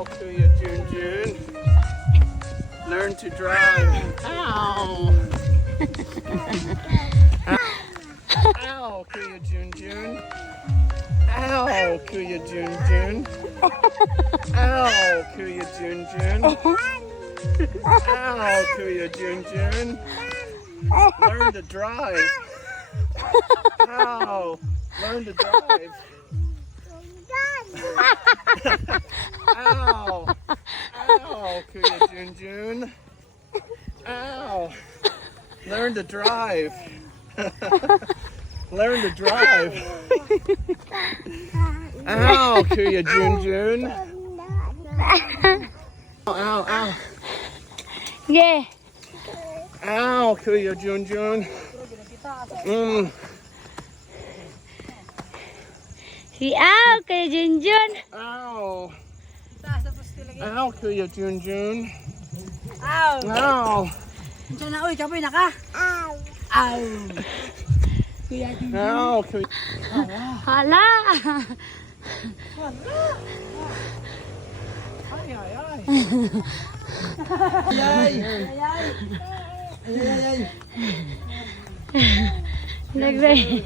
Ow, Kuya Junjun. Learn to drive. Ow. Ow, Kuya Junjun. Ow, Kuya Junjun. Ow, Kuya Junjun. Ow, Kuya Junjun. Learn to drive. Ow, learn to drive. Ow, ow, Kuya Junjun. Ow, learn to drive. Learn to drive. Ow, Kuya Junjun. Ow, ow. Yeah. Ow, Kuya Junjun. Si Al kay Junjun. Ow. Ow, Kuya Junjun. Ow! Ow. Diyan na, uy, kapoy na ka. Ow! Ow! Kuya Junjun. Ow, Kuya. Hala. Ay, ay, ay. Ay! Ay! Ay! Nagre.